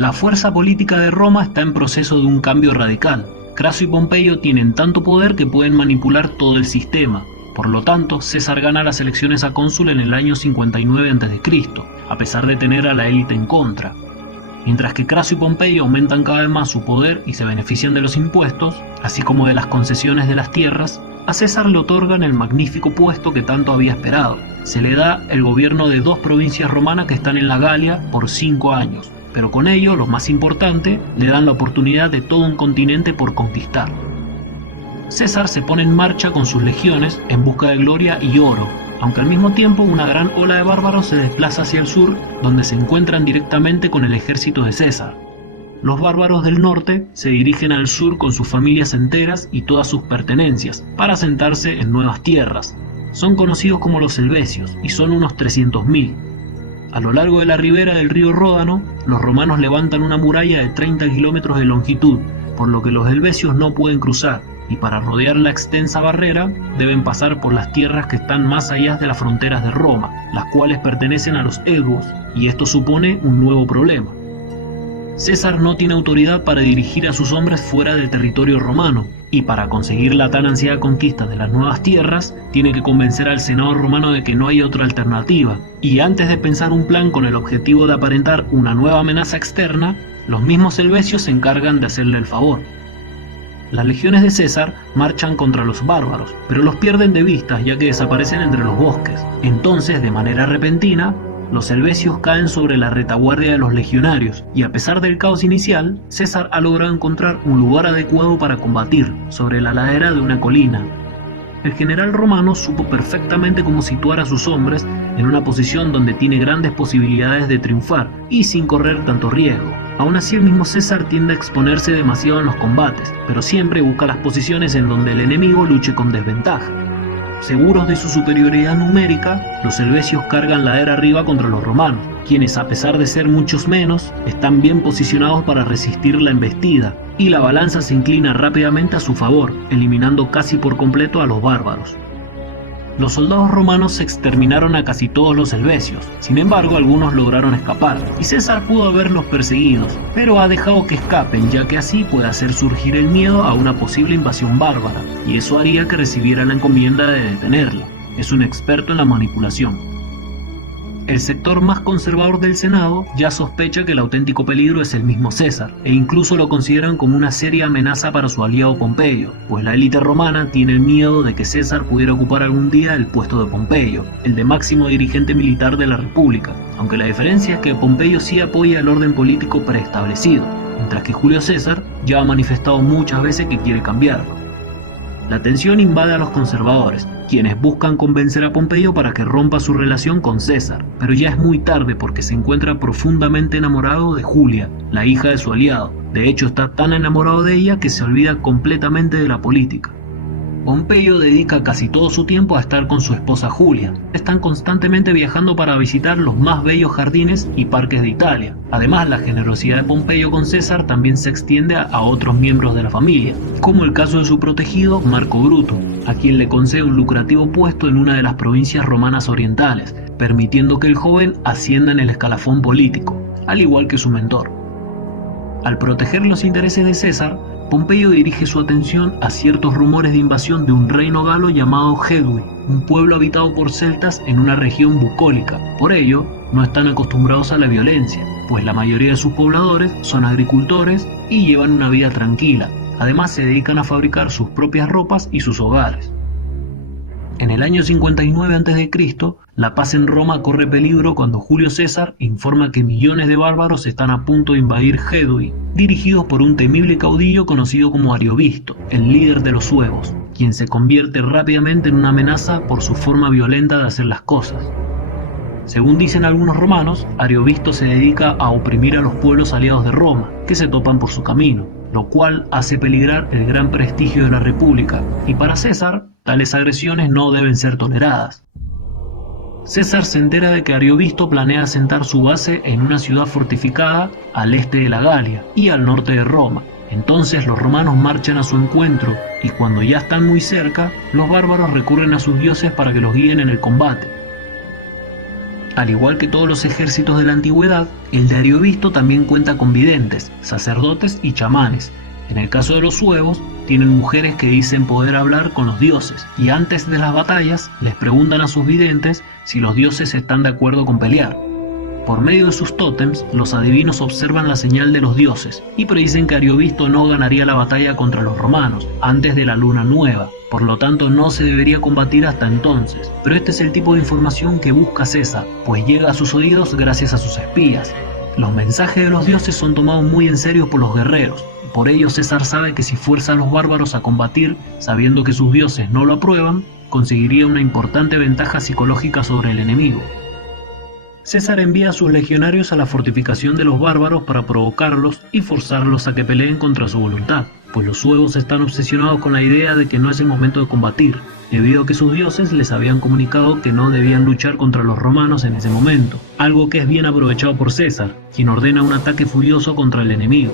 La fuerza política de Roma está en proceso de un cambio radical. Craso y Pompeyo tienen tanto poder que pueden manipular todo el sistema. Por lo tanto, César gana las elecciones a cónsul en el año 59 a.C., a pesar de tener a la élite en contra. Mientras que Craso y Pompeyo aumentan cada vez más su poder y se benefician de los impuestos, así como de las concesiones de las tierras, a César le otorgan el magnífico puesto que tanto había esperado. Se le da el gobierno de 2 provincias romanas que están en la Galia por 5 años, pero con ello, lo más importante, le dan la oportunidad de todo un continente por conquistar. César se pone en marcha con sus legiones en busca de gloria y oro, aunque al mismo tiempo una gran ola de bárbaros se desplaza hacia el sur, donde se encuentran directamente con el ejército de César. Los bárbaros del norte se dirigen al sur con sus familias enteras y todas sus pertenencias, para asentarse en nuevas tierras. Son conocidos como los helvecios y son unos 300.000. A lo largo de la ribera del río Ródano, los romanos levantan una muralla de 30 kilómetros de longitud, por lo que los helvecios no pueden cruzar, y para rodear la extensa barrera deben pasar por las tierras que están más allá de las fronteras de Roma, las cuales pertenecen a los ebuos, y esto supone un nuevo problema. César no tiene autoridad para dirigir a sus hombres fuera del territorio romano, y para conseguir la tan ansiada conquista de las nuevas tierras, tiene que convencer al Senado romano de que no hay otra alternativa, y antes de pensar un plan con el objetivo de aparentar una nueva amenaza externa, los mismos helvecios se encargan de hacerle el favor. Las legiones de César marchan contra los bárbaros, pero los pierden de vista ya que desaparecen entre los bosques. Entonces, de manera repentina, los helvecios caen sobre la retaguardia de los legionarios, y a pesar del caos inicial, César ha logrado encontrar un lugar adecuado para combatir, sobre la ladera de una colina. El general romano supo perfectamente cómo situar a sus hombres en una posición donde tiene grandes posibilidades de triunfar, y sin correr tanto riesgo. Aún así, el mismo César tiende a exponerse demasiado en los combates, pero siempre busca las posiciones en donde el enemigo luche con desventaja. Seguros de su superioridad numérica, los helvecios cargan ladera arriba contra los romanos, quienes, a pesar de ser muchos menos, están bien posicionados para resistir la embestida, y la balanza se inclina rápidamente a su favor, eliminando casi por completo a los bárbaros. Los soldados romanos exterminaron a casi todos los helvecios, sin embargo algunos lograron escapar, y César pudo haberlos perseguidos, pero ha dejado que escapen ya que así puede hacer surgir el miedo a una posible invasión bárbara, y eso haría que recibiera la encomienda de detenerla. Es un experto en la manipulación. El sector más conservador del Senado ya sospecha que el auténtico peligro es el mismo César, e incluso lo consideran como una seria amenaza para su aliado Pompeyo, pues la élite romana tiene el miedo de que César pudiera ocupar algún día el puesto de Pompeyo, el de máximo dirigente militar de la República, aunque la diferencia es que Pompeyo sí apoya el orden político preestablecido, mientras que Julio César ya ha manifestado muchas veces que quiere cambiarlo. La tensión invade a los conservadores, quienes buscan convencer a Pompeyo para que rompa su relación con César, pero ya es muy tarde porque se encuentra profundamente enamorado de Julia, la hija de su aliado. De hecho, está tan enamorado de ella que se olvida completamente de la política. Pompeyo dedica casi todo su tiempo a estar con su esposa Julia. Están constantemente viajando para visitar los más bellos jardines y parques de Italia. Además, la generosidad de Pompeyo con César también se extiende a otros miembros de la familia, como el caso de su protegido Marco Bruto, a quien le concede un lucrativo puesto en una de las provincias romanas orientales, permitiendo que el joven ascienda en el escalafón político, al igual que su mentor. Al proteger los intereses de César, Pompeyo dirige su atención a ciertos rumores de invasión de un reino galo llamado Hedui, un pueblo habitado por celtas en una región bucólica. Por ello, no están acostumbrados a la violencia, pues la mayoría de sus pobladores son agricultores y llevan una vida tranquila. Además, se dedican a fabricar sus propias ropas y sus hogares. En el año 59 a.C., la paz en Roma corre peligro cuando Julio César informa que millones de bárbaros están a punto de invadir Hedui, dirigidos por un temible caudillo conocido como Ariovisto, el líder de los suevos, quien se convierte rápidamente en una amenaza por su forma violenta de hacer las cosas. Según dicen algunos romanos, Ariovisto se dedica a oprimir a los pueblos aliados de Roma, que se topan por su camino, lo cual hace peligrar el gran prestigio de la República, y para César, tales agresiones no deben ser toleradas. César se entera de que Ariovisto planea asentar su base en una ciudad fortificada al este de la Galia y al norte de Roma. Entonces los romanos marchan a su encuentro, y cuando ya están muy cerca, los bárbaros recurren a sus dioses para que los guíen en el combate. Al igual que todos los ejércitos de la antigüedad, el de Ariovisto también cuenta con videntes, sacerdotes y chamanes. En el caso de los suevos, tienen mujeres que dicen poder hablar con los dioses, y antes de las batallas les preguntan a sus videntes si los dioses están de acuerdo con pelear. Por medio de sus tótems, los adivinos observan la señal de los dioses y predicen que Ariovisto no ganaría la batalla contra los romanos antes de la luna nueva, por lo tanto no se debería combatir hasta entonces. Pero este es el tipo de información que busca César, pues llega a sus oídos gracias a sus espías. Los mensajes de los dioses son tomados muy en serio por los guerreros. Por ello César sabe que si fuerza a los bárbaros a combatir, sabiendo que sus dioses no lo aprueban, conseguiría una importante ventaja psicológica sobre el enemigo. César envía a sus legionarios a la fortificación de los bárbaros para provocarlos y forzarlos a que peleen contra su voluntad, pues los suevos están obsesionados con la idea de que no es el momento de combatir, debido a que sus dioses les habían comunicado que no debían luchar contra los romanos en ese momento, algo que es bien aprovechado por César, quien ordena un ataque furioso contra el enemigo.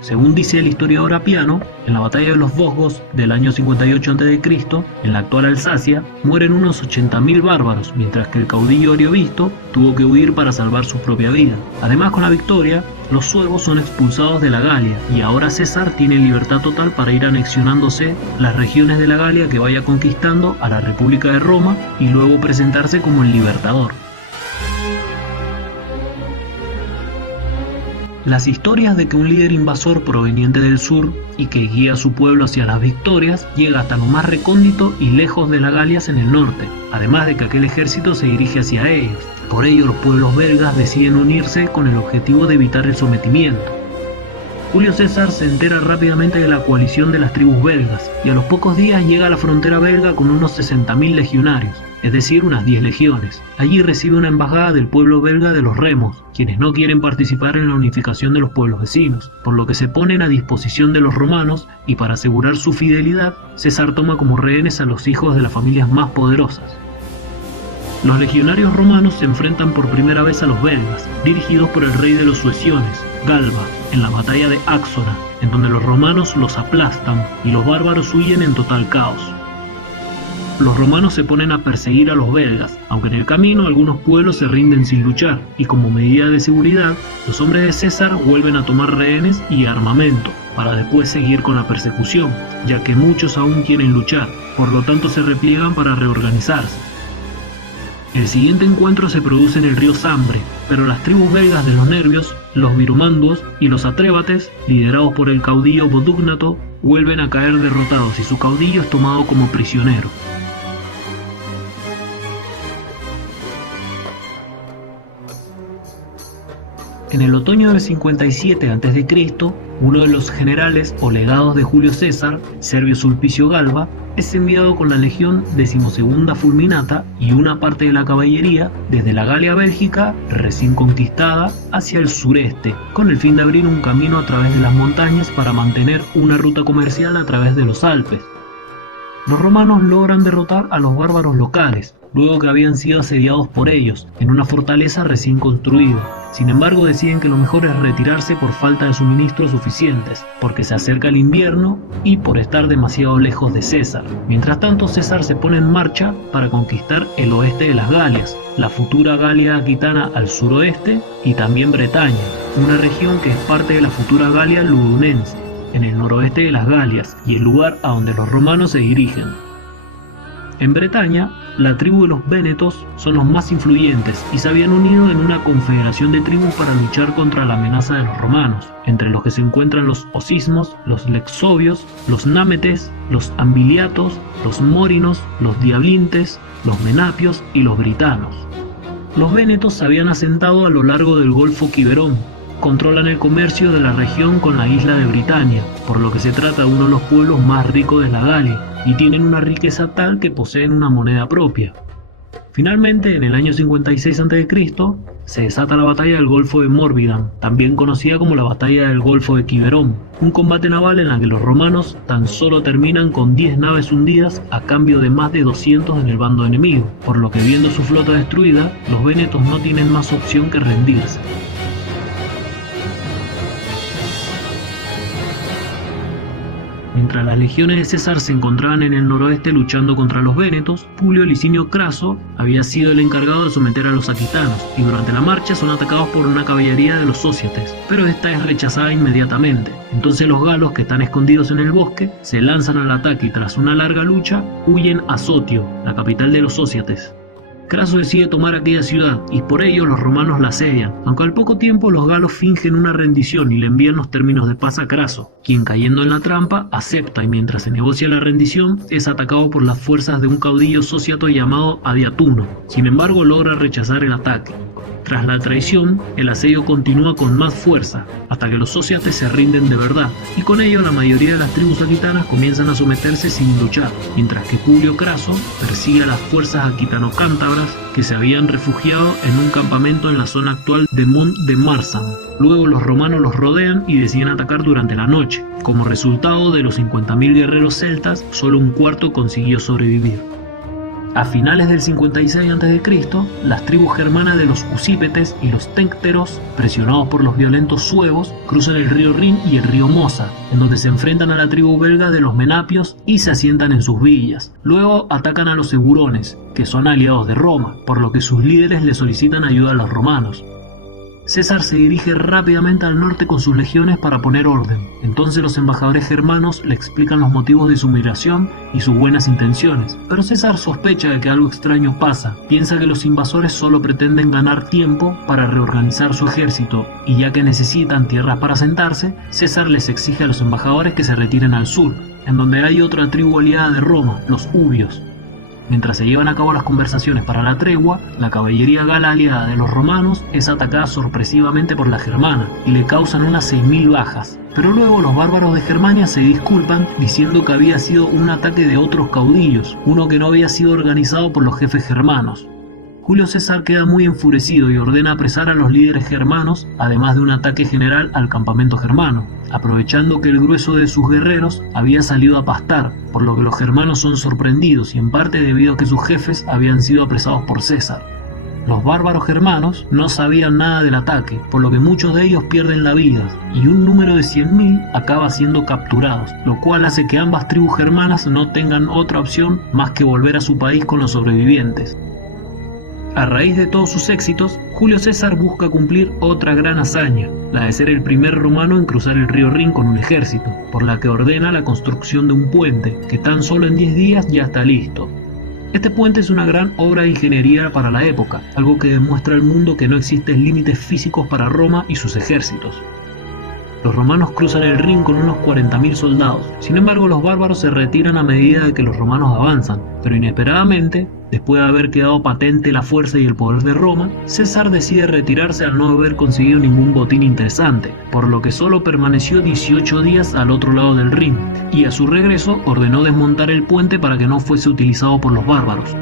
Según dice el historiador Apiano, en la batalla de los Vosgos del año 58 a.C., en la actual Alsacia, mueren unos 80.000 bárbaros, mientras que el caudillo Ariovisto tuvo que huir para salvar su propia vida. Además, con la victoria, los suevos son expulsados de la Galia, y ahora César tiene libertad total para ir anexionándose las regiones de la Galia que vaya conquistando a la República de Roma y luego presentarse como el libertador. Las historias de que un líder invasor proveniente del sur y que guía a su pueblo hacia las victorias llega hasta lo más recóndito y lejos de las Galias en el norte, además de que aquel ejército se dirige hacia ellos. Por ello los pueblos belgas deciden unirse con el objetivo de evitar el sometimiento. Julio César se entera rápidamente de la coalición de las tribus belgas y a los pocos días llega a la frontera belga con unos 60.000 legionarios, es decir, unas 10 legiones. Allí recibe una embajada del pueblo belga de los remos, quienes no quieren participar en la unificación de los pueblos vecinos, por lo que se ponen a disposición de los romanos y para asegurar su fidelidad, César toma como rehenes a los hijos de las familias más poderosas. Los legionarios romanos se enfrentan por primera vez a los belgas, dirigidos por el rey de los sueciones, Galba, en la batalla de Áxora, en donde los romanos los aplastan y los bárbaros huyen en total caos. Los romanos se ponen a perseguir a los belgas, aunque en el camino algunos pueblos se rinden sin luchar, y como medida de seguridad, los hombres de César vuelven a tomar rehenes y armamento, para después seguir con la persecución, ya que muchos aún quieren luchar, por lo tanto se repliegan para reorganizarse. El siguiente encuentro se produce en el río Sambre, pero las tribus belgas de los Nervios, los Virumanduos y los Atrébates, liderados por el caudillo Bodugnato, vuelven a caer derrotados y su caudillo es tomado como prisionero. En el otoño del 57 a.C., uno de los generales o legados de Julio César, Servio Sulpicio Galba, es enviado con la legión 12ª Fulminata y una parte de la caballería desde la Galia Bélgica, recién conquistada, hacia el sureste, con el fin de abrir un camino a través de las montañas para mantener una ruta comercial a través de los Alpes. Los romanos logran derrotar a los bárbaros locales, luego que habían sido asediados por ellos, en una fortaleza recién construida. Sin embargo, deciden que lo mejor es retirarse por falta de suministros suficientes, porque se acerca el invierno y por estar demasiado lejos de César. Mientras tanto, César se pone en marcha para conquistar el oeste de las Galias, la futura Galia Aquitana al suroeste y también Bretaña, una región que es parte de la futura Galia Ludunense, en el noroeste de las Galias y el lugar a donde los romanos se dirigen. En Bretaña, la tribu de los vénetos son los más influyentes y se habían unido en una confederación de tribus para luchar contra la amenaza de los romanos, entre los que se encuentran los osismos, los lexovios, los námetes, los ambiliatos, los mórinos, los diablintes, los menapios y los britanos. Los vénetos se habían asentado a lo largo del Golfo Quiberón. Controlan el comercio de la región con la isla de Britania, por lo que se trata de uno de los pueblos más ricos de la Galia, y tienen una riqueza tal que poseen una moneda propia. Finalmente, en el año 56 a.C., se desata la batalla del Golfo de Morbidan, también conocida como la batalla del Golfo de Quiberón, un combate naval en la que los romanos tan solo terminan con 10 naves hundidas a cambio de más de 200 en el bando enemigo, por lo que viendo su flota destruida, los vénetos no tienen más opción que rendirse. Mientras las legiones de César se encontraban en el noroeste luchando contra los vénetos, Publio Licinio Craso había sido el encargado de someter a los aquitanos, y durante la marcha son atacados por una caballería de los Sóciates, pero esta es rechazada inmediatamente. Entonces los galos, que están escondidos en el bosque, se lanzan al ataque y tras una larga lucha huyen a Sotio, la capital de los Sóciates. Craso decide tomar aquella ciudad y por ello los romanos la asedian, aunque al poco tiempo los galos fingen una rendición y le envían los términos de paz a Craso, quien cayendo en la trampa acepta, y mientras se negocia la rendición es atacado por las fuerzas de un caudillo sóciato llamado Adiatuno. Sin embargo logra rechazar el ataque. Tras la traición, el asedio continúa con más fuerza, hasta que los sóciates se rinden de verdad, y con ello la mayoría de las tribus aquitanas comienzan a someterse sin luchar, mientras que Publio Craso persigue a las fuerzas aquitano-cántabras que se habían refugiado en un campamento en la zona actual de Mont de Marsan. Luego los romanos los rodean y deciden atacar durante la noche. Como resultado de los 50.000 guerreros celtas, solo un cuarto consiguió sobrevivir. A finales del 56 a.C., las tribus germanas de los Usípetes y los Téncteros, presionados por los violentos suevos, cruzan el río Rin y el río Mosa, en donde se enfrentan a la tribu belga de los Menapios y se asientan en sus villas. Luego atacan a los Eburones, que son aliados de Roma, por lo que sus líderes le solicitan ayuda a los romanos. César se dirige rápidamente al norte con sus legiones para poner orden. Entonces los embajadores germanos le explican los motivos de su migración y sus buenas intenciones, pero César sospecha de que algo extraño pasa. Piensa que los invasores solo pretenden ganar tiempo para reorganizar su ejército, y ya que necesitan tierras para asentarse, César les exige a los embajadores que se retiren al sur, en donde hay otra tribu aliada de Roma, los Ubios. Mientras se llevan a cabo las conversaciones para la tregua, la caballería gala aliada de los romanos es atacada sorpresivamente por la germana y le causan unas 6.000 bajas. Pero luego los bárbaros de Germania se disculpan diciendo que había sido un ataque de otros caudillos, uno que no había sido organizado por los jefes germanos. Julio César queda muy enfurecido y ordena apresar a los líderes germanos, además de un ataque general al campamento germano, aprovechando que el grueso de sus guerreros había salido a pastar, por lo que los germanos son sorprendidos y en parte debido a que sus jefes habían sido apresados por César. Los bárbaros germanos no sabían nada del ataque, por lo que muchos de ellos pierden la vida, y un número de 100.000 acaba siendo capturados, lo cual hace que ambas tribus germanas no tengan otra opción más que volver a su país con los sobrevivientes. A raíz de todos sus éxitos, Julio César busca cumplir otra gran hazaña, la de ser el primer romano en cruzar el río Rin con un ejército, por la que ordena la construcción de un puente, que tan solo en 10 días ya está listo. Este puente es una gran obra de ingeniería para la época, algo que demuestra al mundo que no existen límites físicos para Roma y sus ejércitos. Los romanos cruzan el Rin con unos 40.000 soldados, sin embargo los bárbaros se retiran a medida de que los romanos avanzan, pero inesperadamente, después de haber quedado patente la fuerza y el poder de Roma, César decide retirarse al no haber conseguido ningún botín interesante, por lo que solo permaneció 18 días al otro lado del Rin, y a su regreso ordenó desmontar el puente para que no fuese utilizado por los bárbaros.